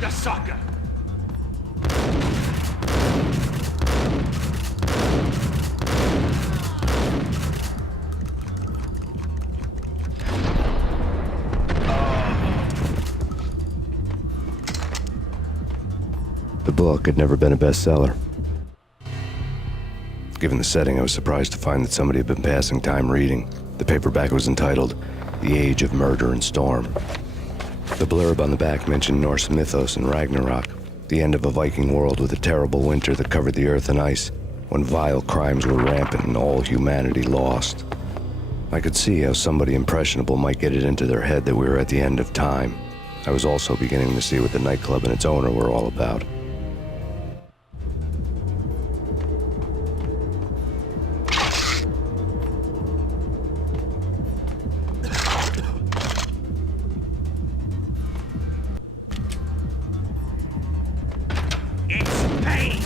the sucker! The book had never been a bestseller. Given the setting, I was surprised to find that somebody had been passing time reading. The paperback was entitled The Age of Murder and Storm. The blurb on the back mentioned Norse mythos and Ragnarok, the end of a Viking world with a terrible winter that covered the earth in ice, when vile crimes were rampant and all humanity lost. I could see how somebody impressionable might get it into their head that we were at the end of time. I was also beginning to see what the nightclub and its owner were all about. It's Payne!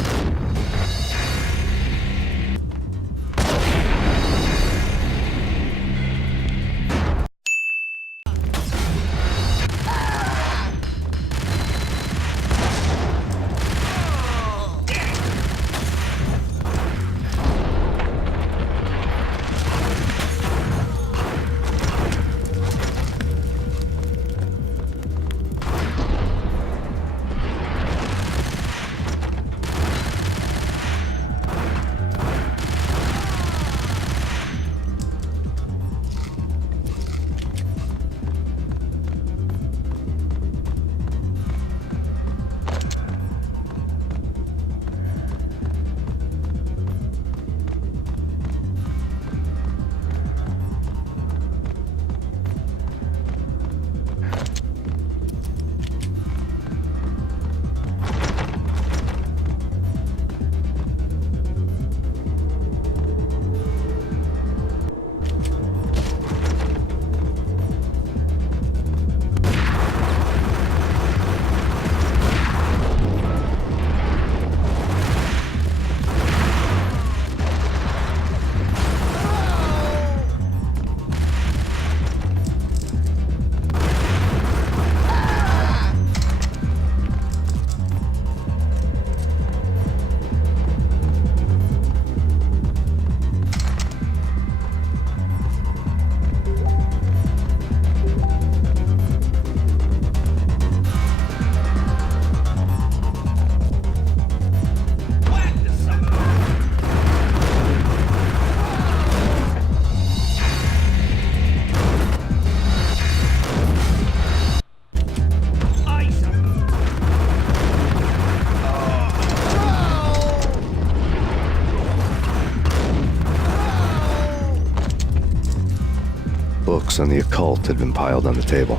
Books on the occult had been piled on the table.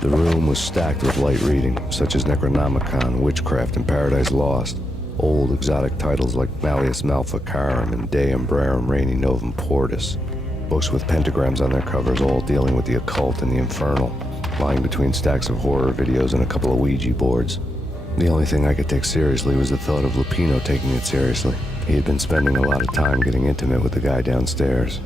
The room was stacked with light reading, such as Necronomicon, Witchcraft, and Paradise Lost. Old exotic titles like Malleus Maleficarum and De Umbrarum Reini Novum Portus. Books with pentagrams on their covers, all dealing with the occult and the infernal, lying between stacks of horror videos and a couple of Ouija boards. The only thing I could take seriously was the thought of Lupino taking it seriously. He had been spending a lot of time getting intimate with the guy downstairs.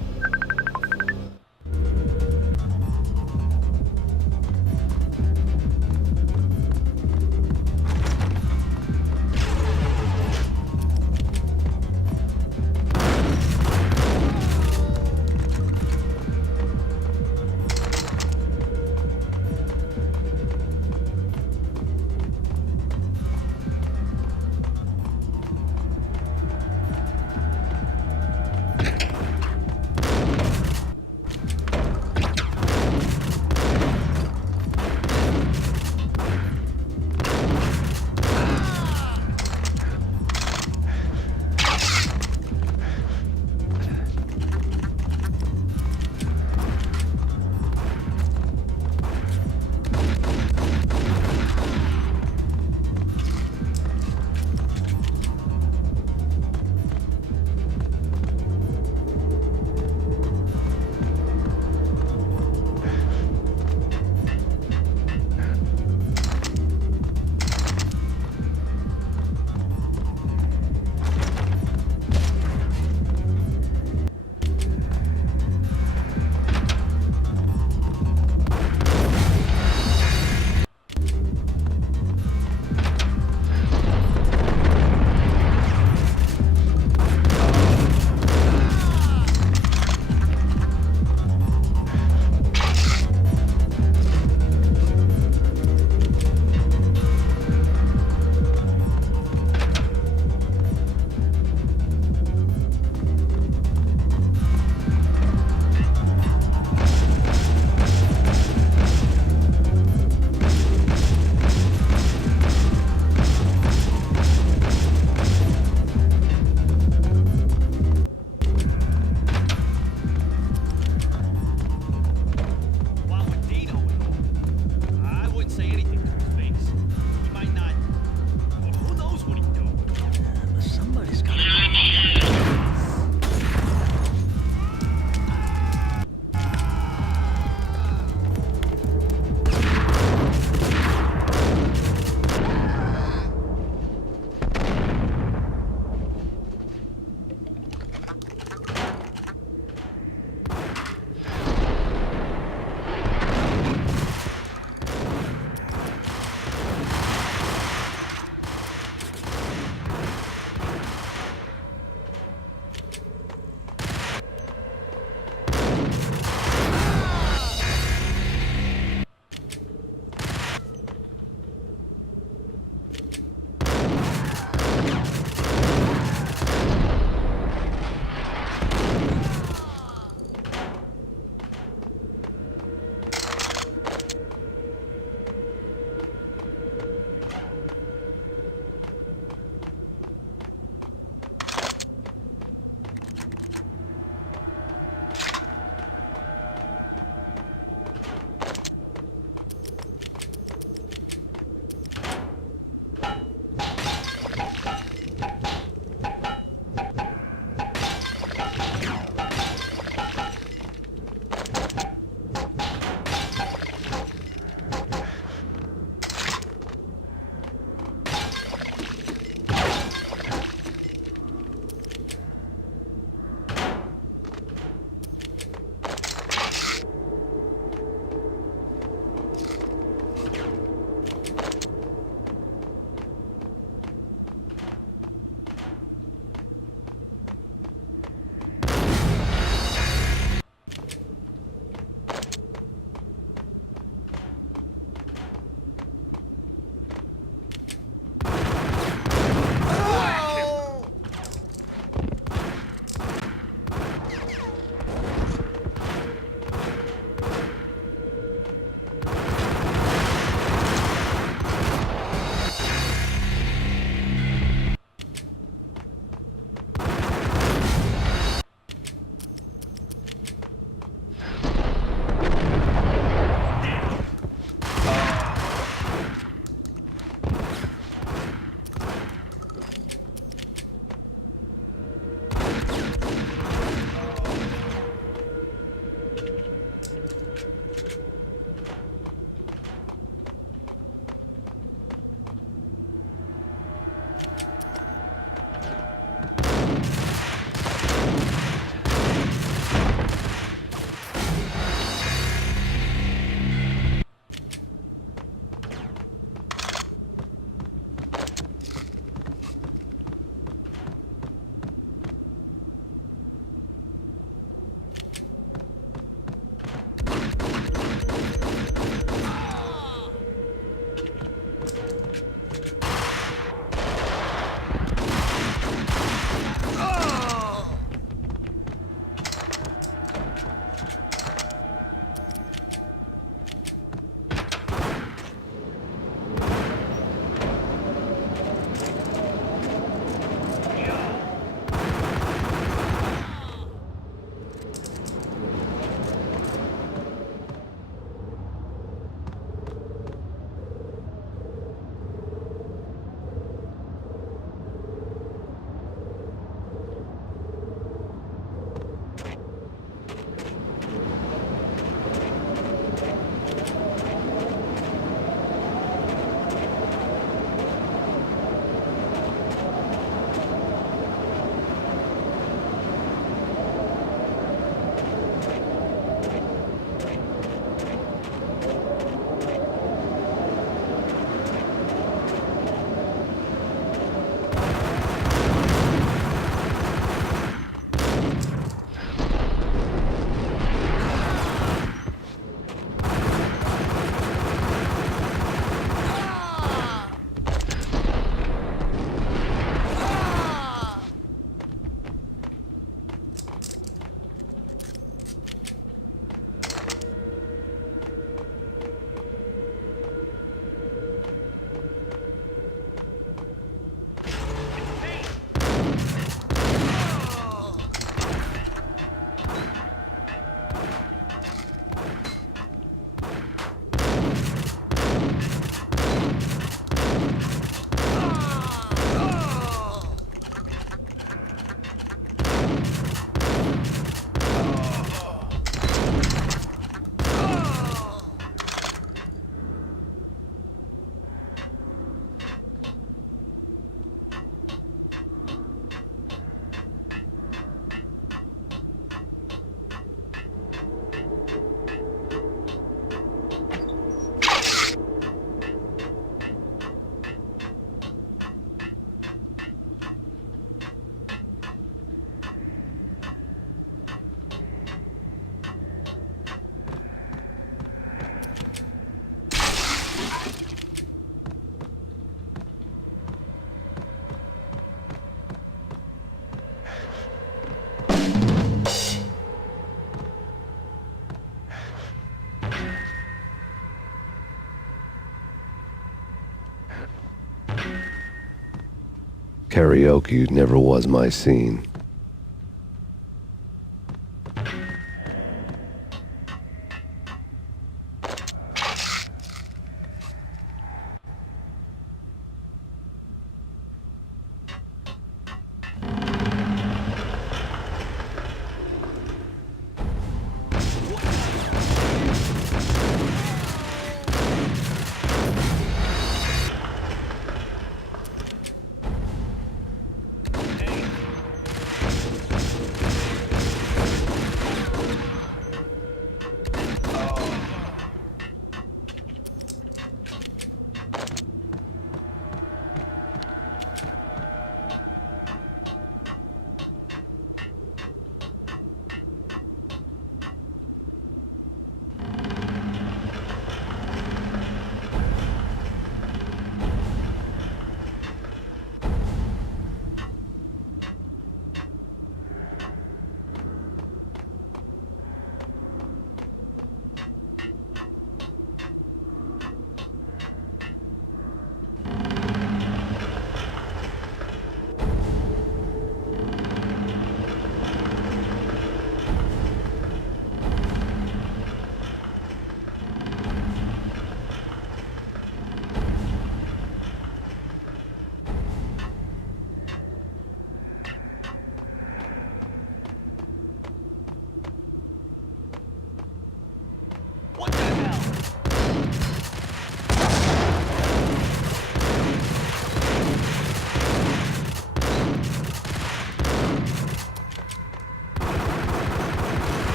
Karaoke never was my scene.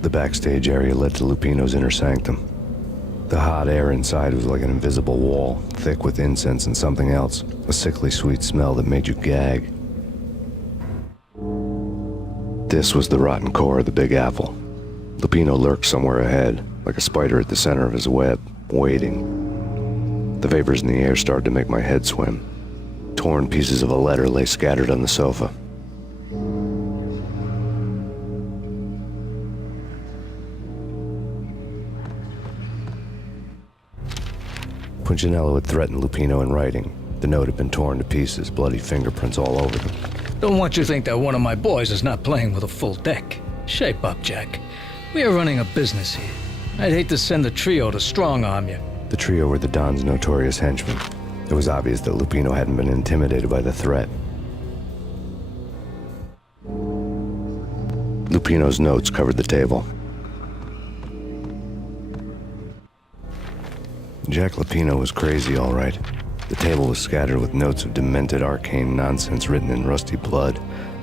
The backstage area led to Lupino's inner sanctum. The hot air inside was like an invisible wall, thick with incense and something else, a sickly sweet smell that made you gag. This was the rotten core of the Big Apple. Lupino lurked somewhere ahead, like a spider at the center of his web, waiting. The vapors in the air started to make my head swim. Torn pieces of a letter lay scattered on the sofa. Punchinello had threatened Lupino in writing. The note had been torn to pieces, bloody fingerprints all over them. Don't want you to think that one of my boys is not playing with a full deck. Shape up, Jack. We are running a business here. I'd hate to send the trio to strong-arm you. The trio were the Don's notorious henchmen. It was obvious that Lupino hadn't been intimidated by the threat. Lupino's notes covered the table. Jack Lupino was crazy, all right. The table was scattered with notes of demented arcane nonsense written in rusty blood,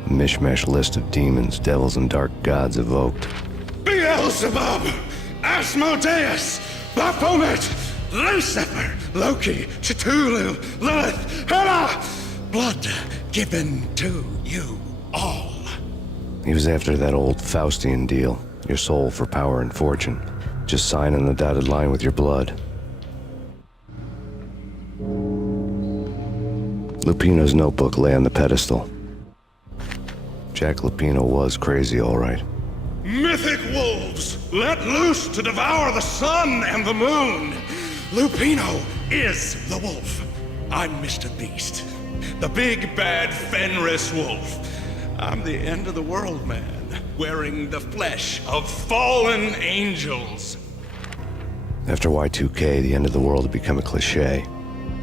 a mishmash list of demons, devils, and dark gods evoked. Beelzebub, Asmodeus, Baphomet, Lucifer, Loki, Cthulhu, Lilith, Hela, blood given to you all. He was after that old Faustian deal, your soul for power and fortune. Just sign on the dotted line with your blood. Lupino's notebook lay on the pedestal. Jack Lupino was crazy, all right. Mythic wolves, let loose to devour the sun and the moon. Lupino is the wolf. I'm Mr. Beast, the big bad Fenris wolf. I'm the end of the world man, wearing the flesh of fallen angels. After Y2K, the end of the world had become a cliche.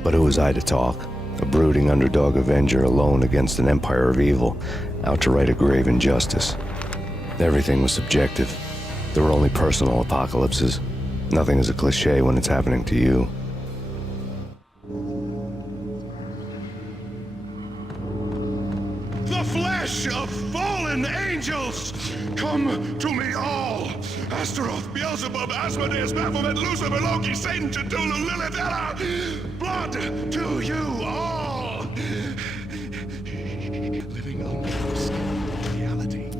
But who was I to talk? A brooding underdog avenger alone against an empire of evil, out to right a grave injustice. Everything was subjective. There were only personal apocalypses. Nothing is a cliché when it's happening to you. The flesh of fallen angels! Come to me all! Astaroth, Beelzebub, Asmodeus, Baphomet, Lucifer, Loki, Satan, Cthulhu, Lilith, Ella! Blood to you all! Living only for skin reality.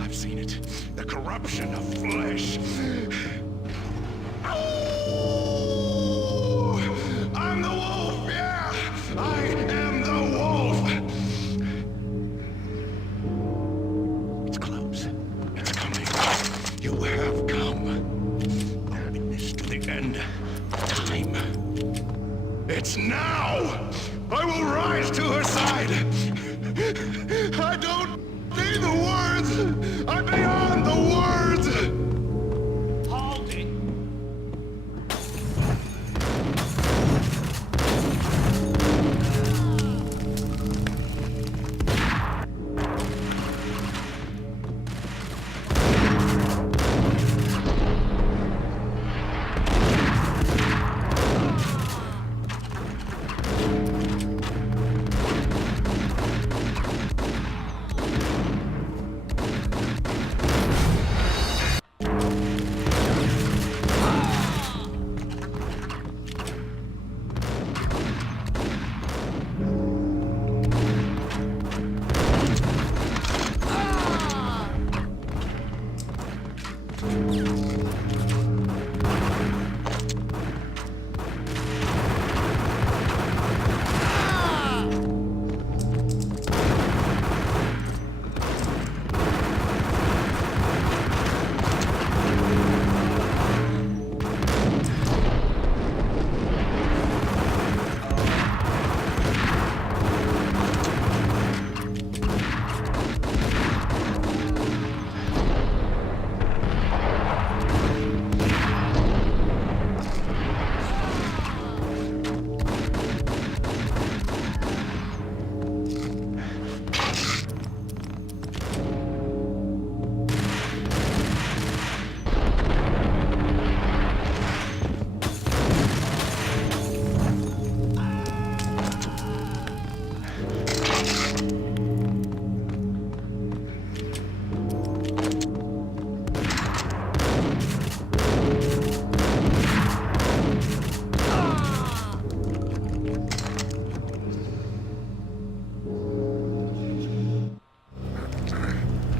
I've seen it. The corruption of flesh. Oh! I'm the wolf, yeah! I am the wolf! It's close. It's coming. You have come. A witness to the end of time. It's now! I will rise to her side! I don't need the words! I'm beyond the words! Hold it!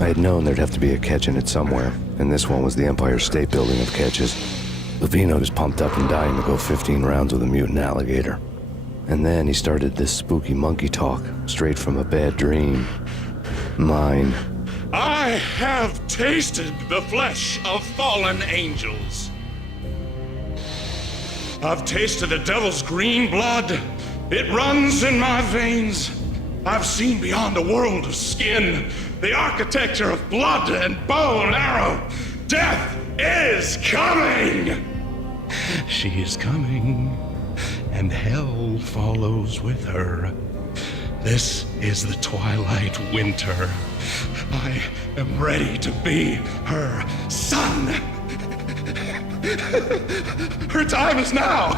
I had known there'd have to be a catch in it somewhere, and this one was the Empire State Building of catches. Lupino was pumped up and dying to go 15 rounds with a mutant alligator. And then he started this spooky monkey talk, straight from a bad dream. Mine. I have tasted the flesh of fallen angels. I've tasted the devil's green blood. It runs in my veins. I've seen beyond a world of skin, the architecture of blood and bow and arrow. Death is coming! She is coming, and hell follows with her. This is the twilight winter. I am ready to be her son. Her time is now,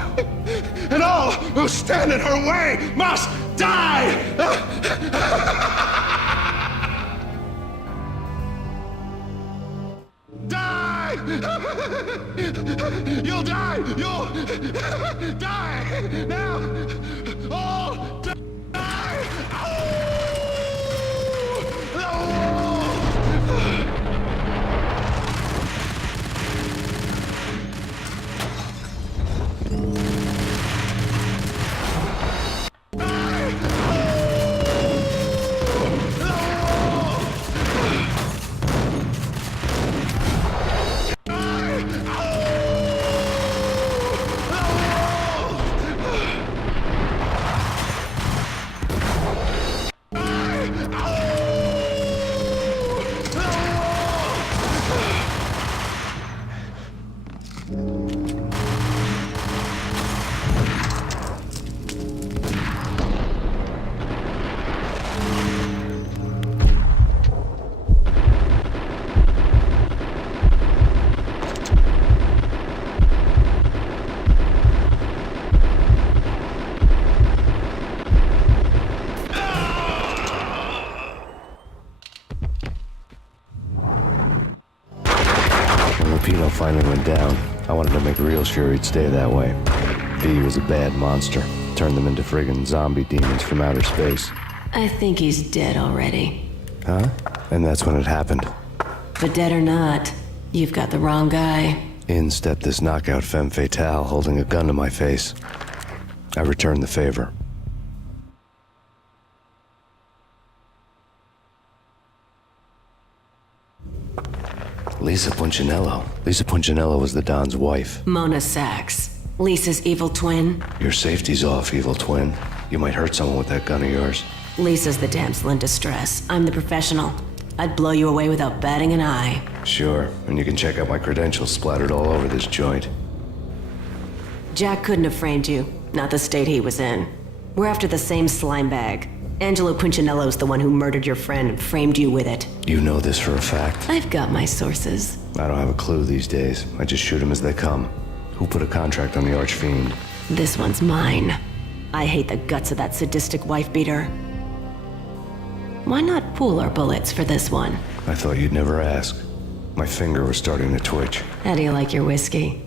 and all who stand in her way must die! Die! You'll die! You'll die! Now! All die! finally went down, I wanted to make real sure he'd stay that way. V was a bad monster. Turned them into friggin' zombie demons from outer space. I think he's dead already. Huh? And that's when it happened. But dead or not, you've got the wrong guy. In stepped this knockout femme fatale holding a gun to my face. I returned the favor. Lisa Punchinello. Lisa Punchinello was the Don's wife. Mona Sachs. Lisa's evil twin. Your safety's off, evil twin. You might hurt someone with that gun of yours. Lisa's the damsel in distress. I'm the professional. I'd blow you away without batting an eye. Sure, and you can check out my credentials splattered all over this joint. Jack couldn't have framed you. Not the state he was in. We're after the same slime bag. Angelo Punchinello's the one who murdered your friend and framed you with it. You know this for a fact? I've got my sources. I don't have a clue these days. I just shoot them as they come. Who put a contract on the Archfiend? This one's mine. I hate the guts of that sadistic wife-beater. Why not pool our bullets for this one? I thought you'd never ask. My finger was starting to twitch. How do you like your whiskey?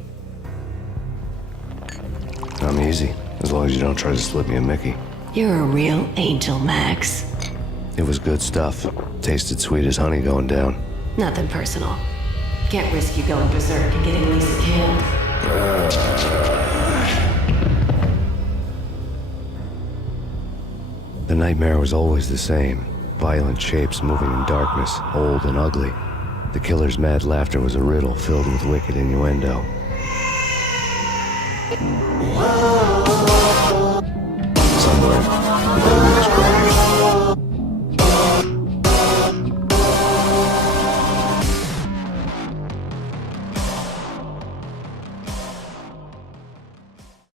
I'm easy, as long as you don't try to slip me a Mickey. You're a real angel, Max. It was good stuff. Tasted sweet as honey going down. Nothing personal. Can't risk you going berserk and getting Lisa killed. The nightmare was always the same. Violent shapes moving in darkness, old and ugly. The killer's mad laughter was a riddle filled with wicked innuendo. Somewhere,